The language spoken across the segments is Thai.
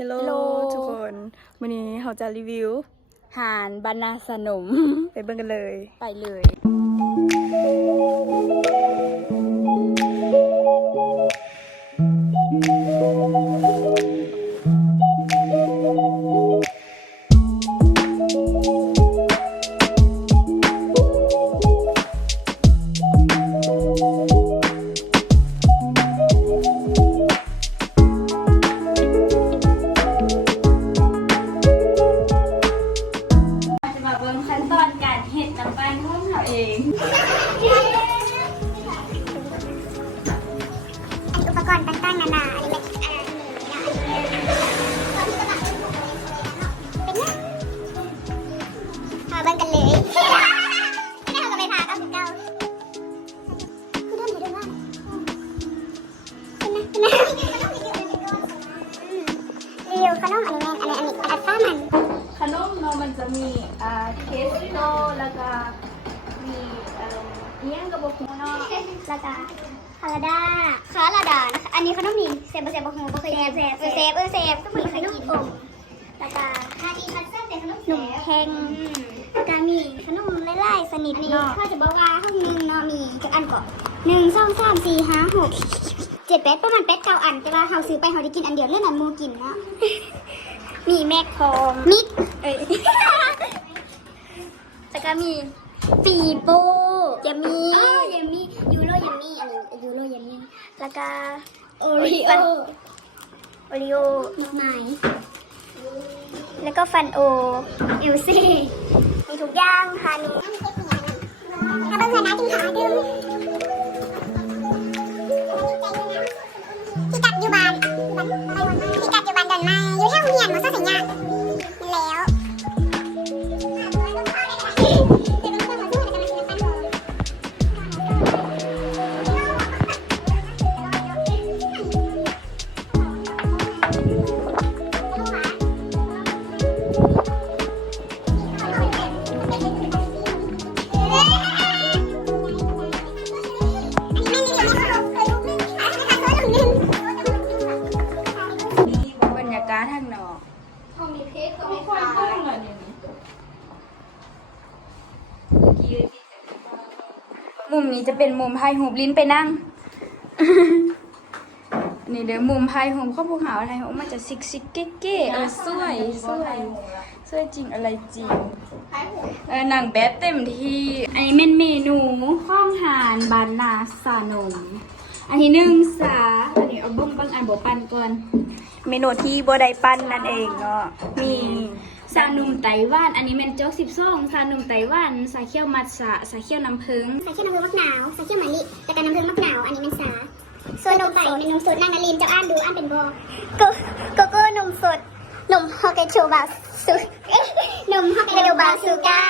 ฮลโหล Hello ทุกคนวันนี้เราจะรีวิว หานบรรณาสนม ไปเบิ่งกันเลย ไปเลย จะมาเบิ่งขั้นตอนการเฮ็ดน้ำปั้นของเราเอง อุปกรณ์ต่างๆนานาอันนี้เป็นเบิ่งกันเลยไม่ได้เอากันไปพาเก้าสิบเก้าคือเดินถือเดินว่าเป็นนะรีวิวขนมอันนี้อัดฟ้ามัน ขนมเนาะมันจะมีเคสโตแล้วก็มีเอี้ยงกระบอกหัวเนาะ แล้วก็คาราดานะคะอันนี้ขนมนี่เซฟบะฮูบ่เคยกินเซฟก็มีใครกินแล้วก็คาดีคัสเซอร์เป็นขนมหนุ่มแข็งก็มีขนมไล่ๆสนิทนี่เขาจะบอกว่าห้องนึงเนาะมีจักอันก่อน1 2 3 4 5 6 7 8ประมาณ8 9 อันแต่ว่าเฮาซื้อไปเฮาได้กินอันเดียวเรื่องนั้นหมู่กินเนาะมีแมกทองมิกแล้วก็มีปีโป้ยามียูโรยามีอันนี้ยูโรยามีแล้วก็โอริโอมีไหมแล้วก็ฟันโออิวซี่มีทุกอย่างค่ะนี่ถ้าเบิ่งนะกินขาดึงพี่กัดอยู่บ้านพี่กัดอยู่บ้านเดินมาอยู่แถวเมียนมาซะสิเนี่ยแล้ว นี่บรรยากาศทางนอกห้องมีเพชรก็ไม่ค่อยเพิ่งเลยนี่มุมนี้จะเป็นมุมพายหูบลิ้นไปนั่ง นี่เดี๋ยวมุมพายหูบเขาพวกหาอะไรเขามันจะซิกซิกเก๊เสวยจริงอะไรจริงหนังแบบเต็มที่อันนี้เป็นเมนูข้องหานบานนาสานมอันที่หนึ่งสาอันนี้เอาเบิ้งอันบวปันก่อน เมนูที่บัวไดปั้นนั่นเองเนาะ มีสาหนุ่มไต้หวันอันนี้เป็นโจ๊ก12สาหนุ่มไต้หวันสาเขียวมัทฉะสาเขียวน้ำผึ้ง ใส่เขี้ยวน้ำผึ้งมะนาวใส่เขี้ยวมะลิแต่การน้ำผึ้งมะนาวอันนี้เป็นสาส่วนนมไก่เป็นนมสดนางนาลีนจะอ่านดูอ่านเป็นบอกโกโก้นมสดนมฮอกไกโชบาซูนมฮอกไกโชบาซูก้า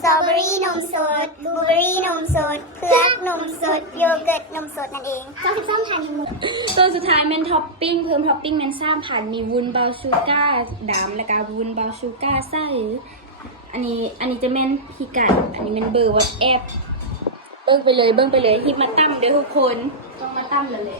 สตรอเบอรี่นมสดบลูเบอรี่นมสดเผือกนมสดโยเกิร์ตนมสดนั่นเองก็คือส้มทานหมด ตัวสุดท้ายเป็นท็อปปิ้งเพิ่มท็อปปิ้งเป็น3,000มีวุ้นเบลชูก้าดำและก็วุ้นเบลชูก้าไส้อันนี้จะเป็นพิกัดอันนี้เป็นเบอร์วัดแอปเบิ้งไปเลยฮิปมาตั้มเดี๋ยวทุกคนต้องมาตั้มเลย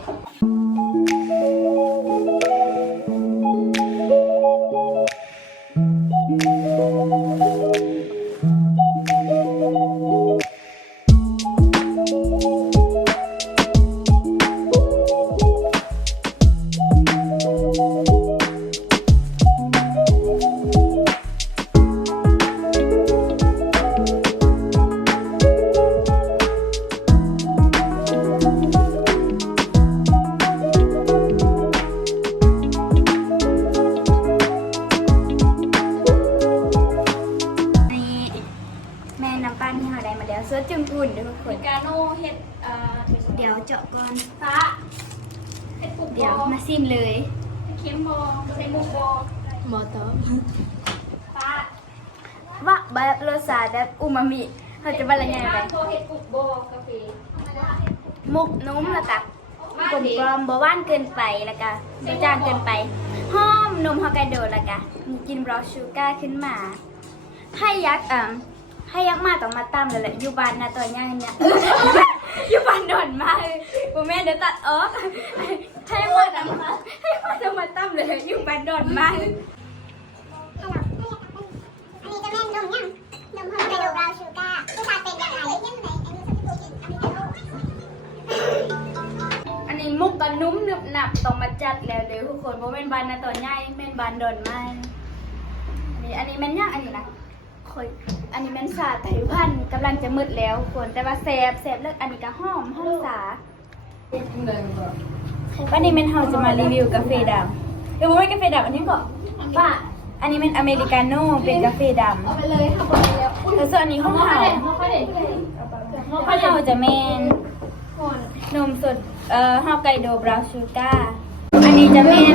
นี่แม่น้ำปั้นที่เราได้มาแล้วเสื้อจึงอุ่นเดี๋ยวทุกคนกาโน่เห็ดเดี๋ยวเจาะก่อน ฟ้าเห็ดปุก เดี๋ยวมาซิมเลย เค็มบอใส่หมูบอหมอต้อฟ้า ว่าแบบรสชาติแบบอูมามิเขาจะบรรยายไป โทเห็ดปุกบอกาแฟ มุกนุ่มแล้วก็กลมกลอมบ่หวานเกินไปแล้วก็บ่จางเกินไปหอมนมฮอกไกโดแล้วก็มีกลินบราวน์ชูการ์ขึ้นมาให้ยักษ์ให้ยักษ์มาต้องมาตามเลยแหละอยู่บ้านนะตัวย่างเนี่ย อยู่บ้านโดนมากเลยแม่เดี๋ยวตัดออก ให้มามาตั้มเลยอยู่บ้านดอนมาก อันนี้จะแม่นนมยังนมฮอกไกโดบราวน์ชูการ์รสชาติเป็นยังไงอันนี้มุกตอนนุ่มหนึบหนับต้องมาจัดแล้วเด้อทุกคนเพราะเป็นบานนะตอนใหญ่เป็นบานดอนไม้อันนี้แม่นย่างอันนี้นะอันนี้แม่นสาไต้หวันกำลังจะมืดแล้วทุกคนแต่ว่าแซ่บเลิกอันนี้ก็หอมสาวันนี้แม่นเฮาจะมารีวิวกาแฟดำเดี๋ยวไม่กาแฟดำอันนี้ก็ว่าอันนี้เป็นอเมริกาโน่เป็นกาแฟดำเอาไปเลยค่ะแล้วส่วนอันนี้ของเฮาจะแม่นนมสดฮอกไกโดบราวน์ชูการ์อันนี้จะเป็น